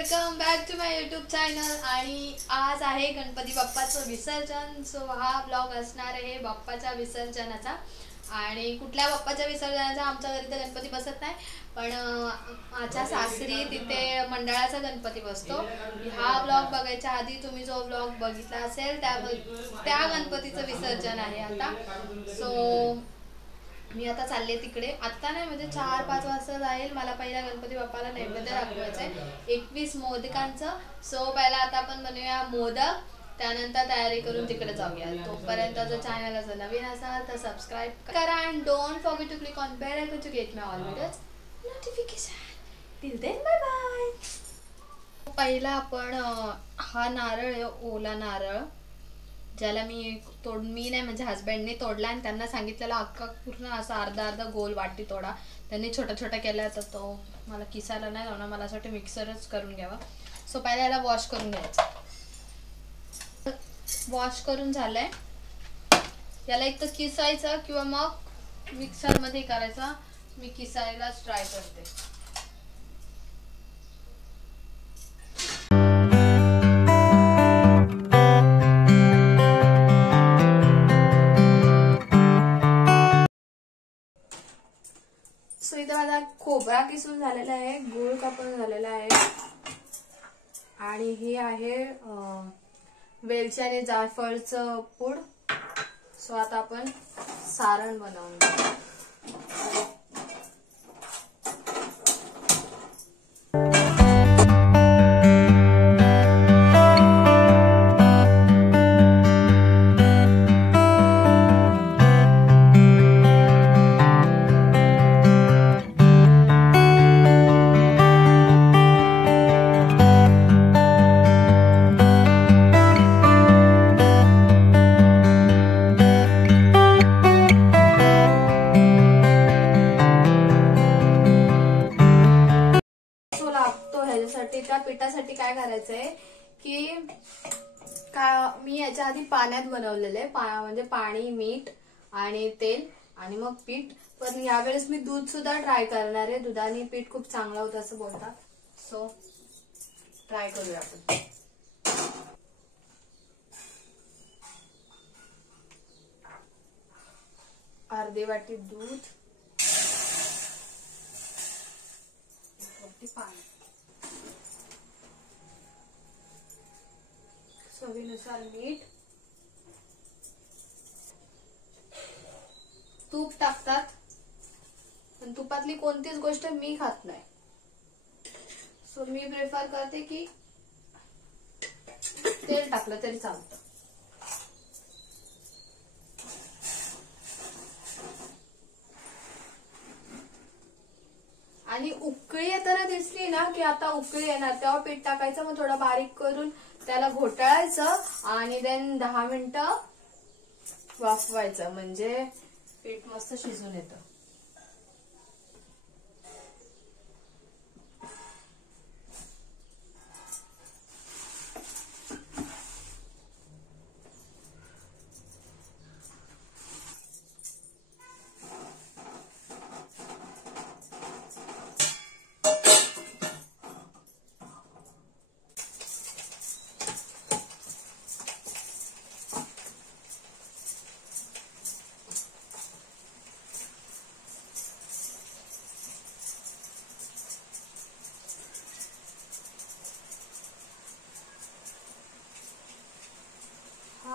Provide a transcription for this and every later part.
Welcome back to my YouTube channel. आणि आज आहे गणपती बाप्पाचं विसर्जन। सो हा ब्लॉग असणार आहे बाप्पाच्या विसर्जनाचा। आणि कुठल्या बाप्पाच्या विसर्जनाचा, आमच्या घरी तर गणपती बसत नाही, पण माझ्या सासरी तिथे मंडळाचा गणपती बसतो। हा ब्लॉग बघायच्या आधी तुम्ही जो ब्लॉग बघितला असेल त्या गणपतीचं विसर्जन आहे आता। सो मी आता चालले तिकडे, आता नाही म्हणजे 4-5 वाजता जाईल। मला पहिला गणपती बाप्पाला नैवेद्य दाखवायचं आहे 21 मोदकांचं। सो पहिला आता आपण बनवूया मोदक, त्यानंतर तयारी करून तिकडे जाऊया। तोपर्यंत जर चॅनलला जर नवीन असाल तर सबस्क्राईब करा and don't forget to click on bell icon to get my all videos notification. Till then bye bye. पहिला आपण हा नारळ आहे, ओला नारळ, ज्याला मी नाही म्हणजे हस्बंडने तोडला आणि त्यांना सांगितलेला अख्खा पूर्ण असा अर्धा गोल वाटी तोडा। त्यांनी छोटा छोटा केला तर तो मला किसायला नाही जमणार, मला असं वाटतं मिक्सरच करून घ्यावा। सो पहिला याला वॉश करून घ्यायचं। वॉश करून झालंय, याला एक तर किसायचं किंवा मग मिक्सरमध्ये करायचा। मी किसायलाच ट्राय करते। सो इथे माझा खोबरा किसून झालेला आहे, गूळ कापून झालेला आहे, आणि हे आहे वेलची आणि जायफळचं पूड। सो आता आपण सारण बनवून घेऊ। त्या पिठासाठी काय करायचंय की मी याच्या आधी पाण्यात बनवलेले, म्हणजे पाणी, मीठ आणि तेल आणि मग पीठ। पण यावेळेस मी दूध सुद्धा ट्राय करणार आहे। दुधाने पीठ खूप चांगलं होतं असं बोलतात। सो ट्राय करूया आपण। अर्धी वाटी दूध, पाणी, चवीनुसार मीठ, तूप टाकतात, पण तुपातली कोणतीच गोष्ट मी खात नाही। सो मी प्रेफर करते की तेल टाकलं तरी चालतं। आणि उकळी येताना दिसली ना की आता उकळी येणार, तेव्हा पीठ टाकायचं, मग थोडं बारीक करून त्याला घोटाळायचं आणि देन 10 मिनिटं वाफवायचं, म्हणजे पीठ मस्त शिजून येतं।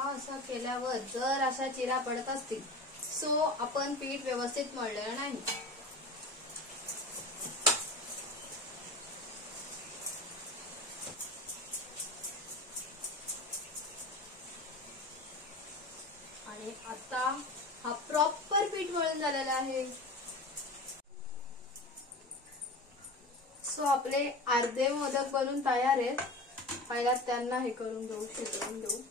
असा केल्यावर जर अशा चिरा पडत असतील सो आपण पीठ व्यवस्थित मळलेलं नाही। आणि आता हा प्रॉपर पीठ मळून झालेला आहे। सो आपले अर्धे मोदक बनून तयार आहेत। पहिला त्यांना हे करून घेऊ, शिजवून घेऊ।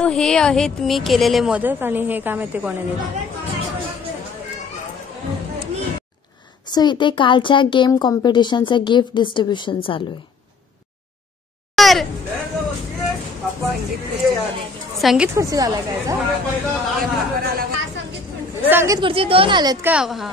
सो हे आहेत मी केलेले मोदक आणि हे काय माहिती कोणाने. सो इथे कालच्या गेम कॉम्पिटिशनचं गिफ्ट डिस्ट्रीब्युशन चालू आहे. संगीत खुर्ची झाला काय? संगीत खुर्ची 2 आलेत का? हा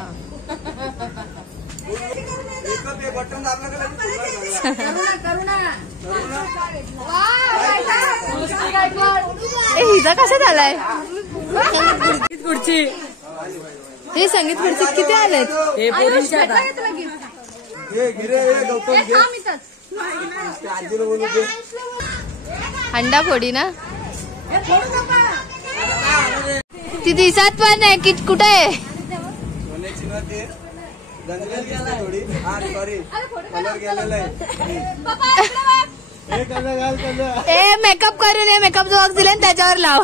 हिजा कशात आलाय? संगीत खुर्ची. हे संगीत खुर्चीत किती आलेत? अंडा फोडी ना ती दिसत पण नाही की कुठे आहे. मेकअप करून ये, मेकअप जो दिले त्याच्यावर लाव.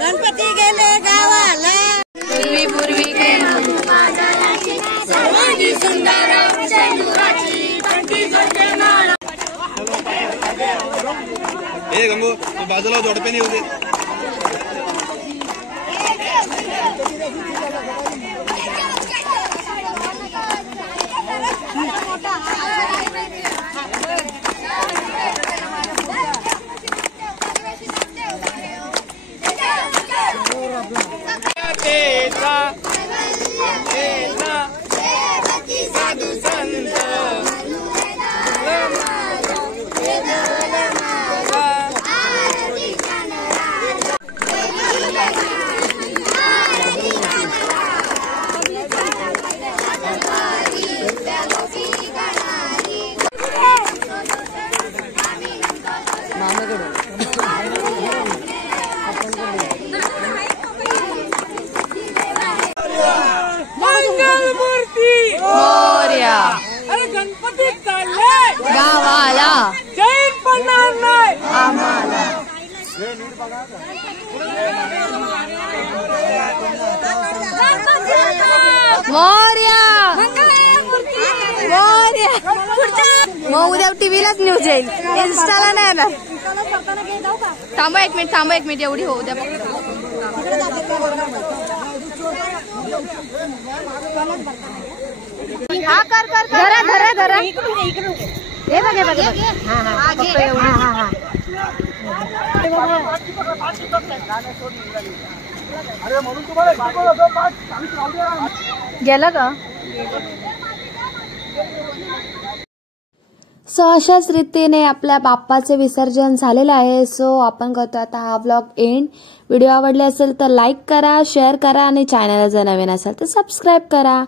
गणपती गेले गावाला. पूर्वी पूर्वी गंगू तू बाजूला जोडपे नाही होते गणपती चालले गावाला जैन पडणार नाही आम्हाला मोरया मोरया मग उद्या टीव्हीलाच न्यूज येईल इन्स्टाला नाही येणार थांबा एक मिनिट एवढी होऊ द्या हा कर धरा हे बघ गेलं का सो अशाच रीतीने आपल्या बाप्पाचे विसर्जन झालेले आहे. सो आपण करतो आता हा व्लॉग एंड. व्हिडिओ आवडले असेल तर लाईक करा, शेअर करा आणि चॅनलला जर नवीन असेल तर सबस्क्राईब करा.